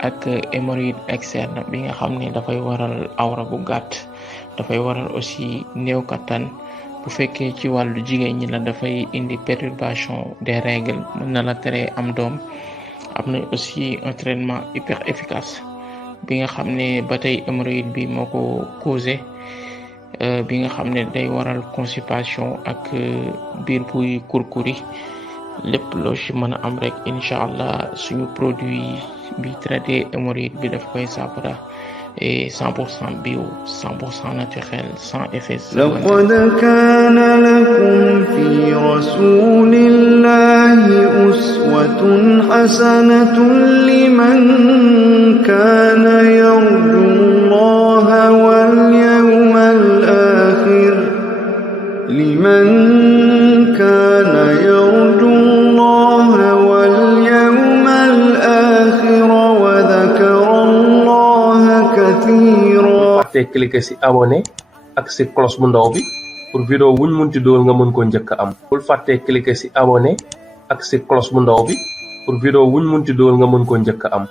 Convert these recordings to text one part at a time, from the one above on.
ak hémorroïde externe bi nga xam ne dafay waral awra bu gàtt, dafay waral aussi néew kattan. Bu fekkee ci wàllu jigéen ñi la dafay indi perturbation des règles, mën na la tere am doom. am na aussi un traitement hyper efficace bi nga xam ne ba tey hémorroïde bi moo ko causé, bi nga xam ne day waral constipation ak biir buy kurkuri. lépp loo ci mën a am rek incha allah suñu produit bi traité hémorroïde bi daf koy saafara et 100% bio, 100% naturel, sans effet secondaire. لقد كان لكم في رسول الله أسوة حسنة لمن كان يرجو الله واليوم الآخر fàttee cliquer ci abonné ak ci cloche bu ndaw bi pour vidéo wuñ munti dool nga mën ko njëkk am. bul fàttee cliquer ci abonné ak ci cloche bu ndaw bi pour vidéo wuñ munti dool nga mën ko njëkk am.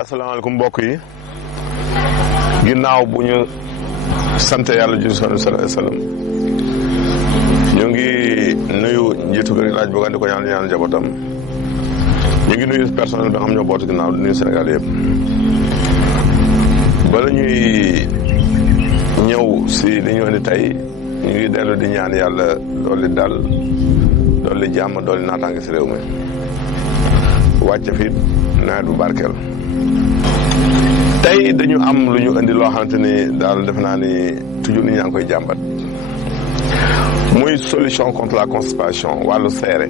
asalaamaaleykum mbokk yi, ginnaaw bu ñu sant yàlla ji sallallahu alayhi wa sallam, ñu ngi nuyu njiitu kër laaj boo di ko ñaan njabootam. ñu ngi nuyu personnel bi nga xam ñoo bootu ginnaaw di nuyu Sénégal yëpp. bala ñuy ñëw si li ñu indi tey, ñu ngi dellu di ñaan yàlla dolli dal, dolli jàmm, dolli naataange si réew mi, wàcc fi nawet bu barkeel. tey dañu am lu ñu indi loo xamante ni daal defe naa ni toujours nit ñaa ngi koy jàmbat, muy solution contre la constipation, wàllu seere.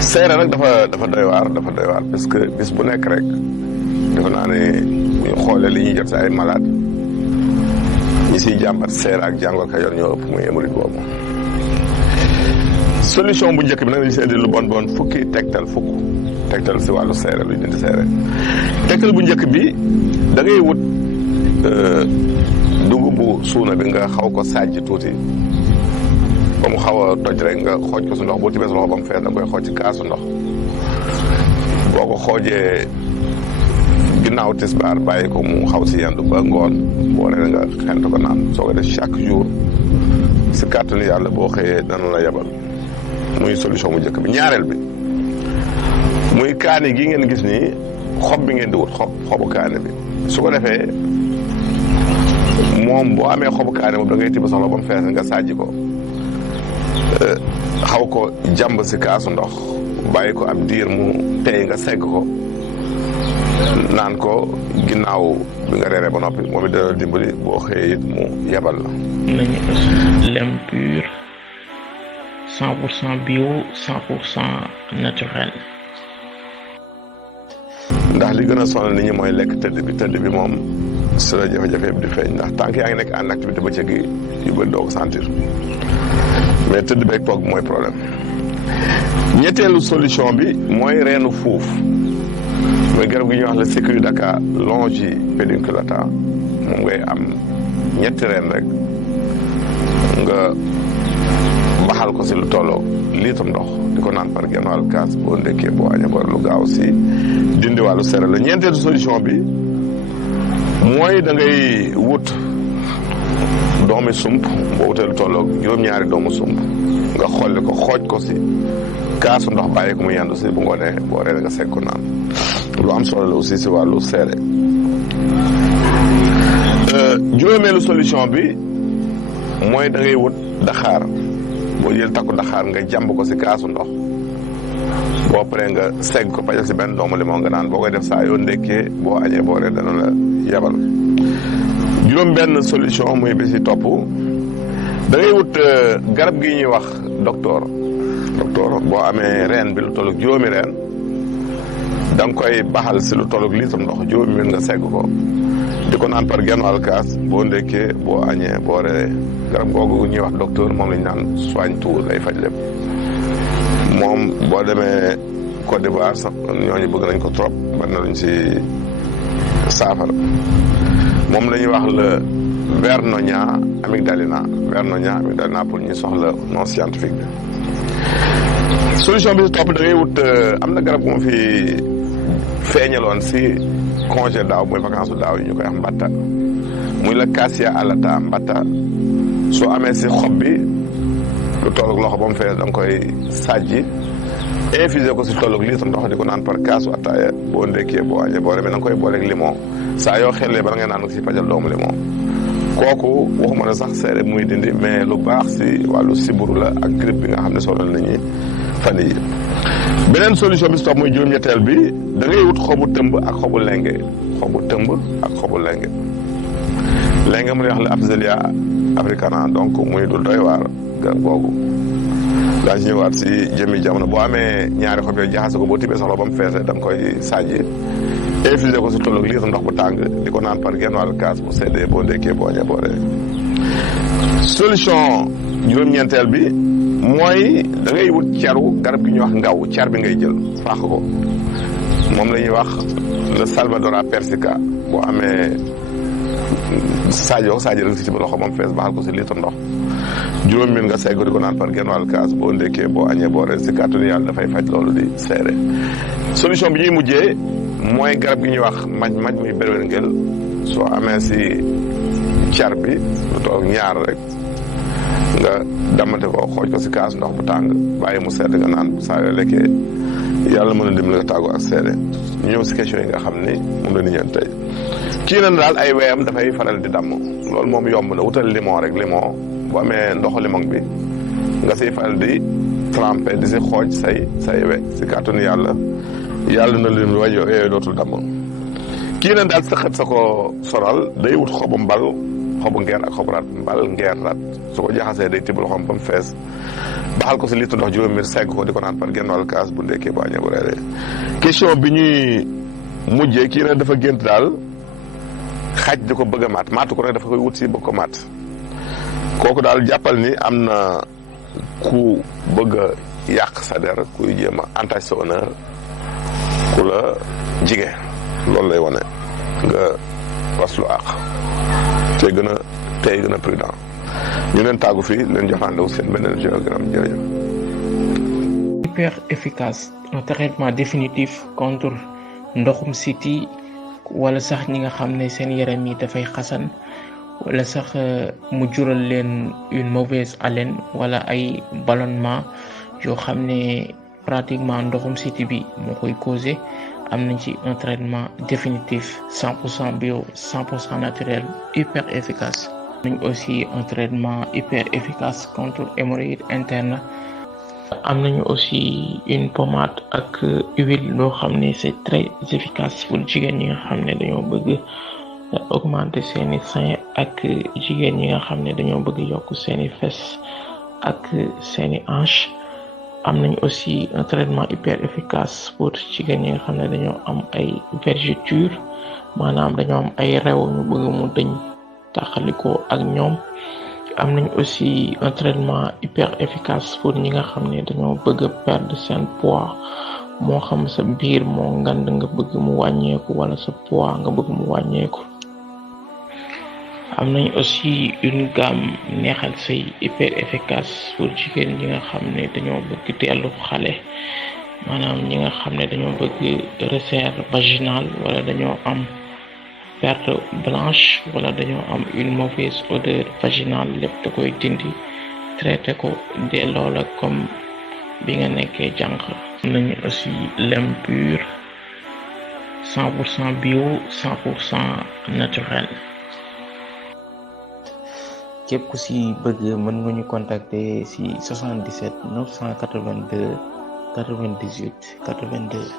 seere nag dafa doy waar parce que bis bu nekk rek defe naa ne bu ñu xoolee li ñuy jot si ay malade ñi siy jàmbat seere ak jàngoro Kajoor ñoo ëpp, muy hémorroïde boobu. solution bu njëkk bi nag dañu si indi lu bon fukki tegtal si wàllu seere, luy dindi seere. tegtal bu njëkk bi da ngay wut dugubu suuna bi nga xaw ko sajj tuuti ba mu xaw a toj rek nga xooj ko su ndox, boo tibbee sa loxo ba mu fees da nga koy xooj ci kaasu ndox. boo ko xoojee ginnaaw tisbaar bàyyi ko mu xaw si yendu ba ngoon, boo nee nga xent ko naan. soo ko def chaque jour si kàttanu yàlla boo xëyee dana la yabal. muy solution bu njëkk bi. ñaareel bi muy kaani gi ngeen gis nii, xob bi ngeen di wut, xobu kaani bi. su ko defee moom boo amee xobu kaani moom da ngay tibb soxla ba mu fees nga sajji ko, xaw ko jàmb si kaasu ndox, bàyyi ko ab diir mu tey nga segg ko naan ko ginnaaw bi nga reeree ba noppi. moom it dana dimbali boo xëyee it mu yebal la. nañu lem pur 100% bio, 100% naturel. ndax li gën a sonal nit ñi mooy lekk tëdd bi moom si la jafe-jafe bi di feeñ, ndax tànk yaa ngi nekk en activité bëccëg gi yu bëri doo ko sentir, mais tëdd beeg toog mooy problème. ñetteelu solution bi mooy reenu fuuf, mooy garab gi ñuy wax la Securidaca longipediculata. moom ngay am ñetti reen rek nga baxal ko si lu tolloo litre ndox di ko naan par genn wàllu kaas boo ndekkee boo añee ko lu gaaw si dindi wàllu seere la. ñeenteelu solution bi mooy da ngay wut doomi sump, boo wutee lu tolloo juróom-ñaari doomu sump nga xolli ko xooj ko si kaasu ndox bàyyi ko mu yendu si, bu ngoonee boo reere nga segg ko naan. lu am solo la aussi si wàllu seere. juróomeelu solution bi mooy da ngay wut daxaar, boo jël takku daxaar nga jàmb ko si kaasu ndox, boo paree nga segg ko pajal si benn doomu limon nga naan. boo koy def saa yoo ndekkee boo añee boo reer dana la yabal. juróom benn solution muy bi si topp, da ngay wut garab gi ñuy wax docteur boo amee reen bi lu tollu juróomi reen da nga koy baxal si lu tollu litre ndox, juróomi minute nga segg ko di ko naan par genn wàll kaas boo ndekkee boo añee boo reeree. garab googu ñuy wax docteur moom lañu naan soigne tout, lay faj lépp. moom boo demee Côte d'Ivoire sax ñooñu bëgg nañ ko trop, bari na luñ si saafara. moom la ñuy wax le Vernonia amygdalina pour ñu soxla non scientifique bi. solution bi si topp da ngay wut, am na garab bu ma fi feeñaloon si congé daaw muy vacances daaw yi ñu koy wax mbatta muy la cassia alata mbatta soo amee si xob bi lu tolloog loxo ba mu fees da nga koy sàjji infusé ko si tolloog litre ndox di ko naan par kaasu ataaya boo ndekkee boo añee boo demee da nga koy booleeg limon saa yoo xellee bala ngay naan ko si fajal doomu limon kooku waxuma ne sax seere muy dindi mais lu baax si wàllu siburu la ak grippe bi nga xam ne sonal nañu fan yi beneen solution bi si topp muy juróom-ñetteel bi da ngay wut xobu tëmb ak xobu lenge lenge mu lay wax la Afzelia africana donc muy du doy waar garab googu daa ci ñëwaat si jëmmi jamono boo amee ñaari xob yooyu jaxase ko boo tibbee soxla ba mu feesee da nga koy sàjji infusé ko si tolloog litre ndox bu tàng di ko naan par genn wàllu kaas bu seddee boo ndekkee boo añee boo ree solution juróom-ñeenteel bi mooy da ngay wut caru garab gi ñuy wax ngaw car bi ngay jël fàq ko moom la ñuy wax le Salvadora persica boo amee Sadio rek si ba loxo moom fees baxal ko si litre ndox juróom min nga segg di ko naan par genn wàllu kaas boo ndekkee boo añee boo ree si kàttanu yàlla dafay faj loolu di seere solution bi ñuy mujjee mooy garab gi ñuy wax maj muy berwéngel soo amee si car bi lu toog ñaar rek nga damate ko xooj ko si kaas ndox bu tàng bàyyi mu sedd nga naan saa yoo lekkee yàlla mën a dimbali nga tàggoo ak seede ñu ñëw si question yi nga xam ni moom la ni ñeen tey kii na daal ay weyam dafay faral di damm loolu moom yomb na wutal limon rek limon bu amee ndoxu limon bi nga siy faral di trempé di si xooj say we si kàttanu yàlla na leen wañ yooyu dootul damm kii na daal sa xët sa ko sonal day wut xobu mbal xobu ngeer ak xobu rat mbal ngeer rat su ko jaxasee day tibb loxoom ba mu fees baxal ko si litre ndox juróom mi segg ko di ko naan par genn wàll kaas bu ndekkee ba añee bu reeree question bi ñuy mujjee kii na dafa gént daal xaj di ko bëgg a maatu ko rek dafa koy wut si bëgg ko maat kooku daal jàppal ni am na ku bëgg a yàq sa der kuy jéem a entache sa honneur ku la jige loolu lay wane nga waslu àq te gën a prudent ñu leen tàggu fii leen joxaandew seen beneen géogramme jërëjëf. Hyper efficace, un traitement définitif contre ndoxum siti wala sax ñi nga xam ne seen yaram yi dafay xasan wala sax mu jural leen une mauvaise haleine wala ay ballonnement yoo xam ne pratiquement ndoxum siti bi moo koy causé. am nañ ci un traitement définitif 100% bio 100% naturel hyper efficace. nañ aussi un traitement hyper efficace contre hémorroïde interne. am nañu aussi une pommade ak huile loo xam ne c'est très efficace pour jigéen ñi nga xam ne dañoo bëgg augmenter seeni sein ak jigéen ñi nga xam ne dañoo bëgg yokk seeni fesses ak seeni hanches. am nañu aussi un traitement hyper efficace pour jigéen ñi nga xam ne dañoo am ay vergetures maanaam dañoo am ay rew ñu bëgg mu dëñ taxalikoo ak ñoom. am nañ aussi un traitement hyper efficace pour ñi nga xam ne dañoo bëgg a perdre seen poids moo xam sa biir moo ngand nga bëgg mu wàññeeku wala sa poids nga bëgg mu wàññeeku. am nañ aussi une gamme neexal say hyper efficace pour jigéen ñi nga xam ne dañoo bëgg dellu xale maanaam ñi nga xam ne dañoo bëgg resserre vaginal wala dañoo am perte blanche wala dañoo am une mauvaise odeur vaginale lépp da koy dindi traité ko delloo la comme bi nga nekkee jànq. am nañu aussi lait pur 100% bio 100% naturel. képp ku si bëgg mën nga ñu contacter si 77 982 98 82.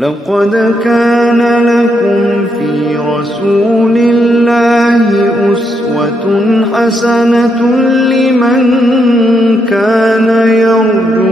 لقد كان لكم في رسول الله أسوة حسنة لمن كان يرجو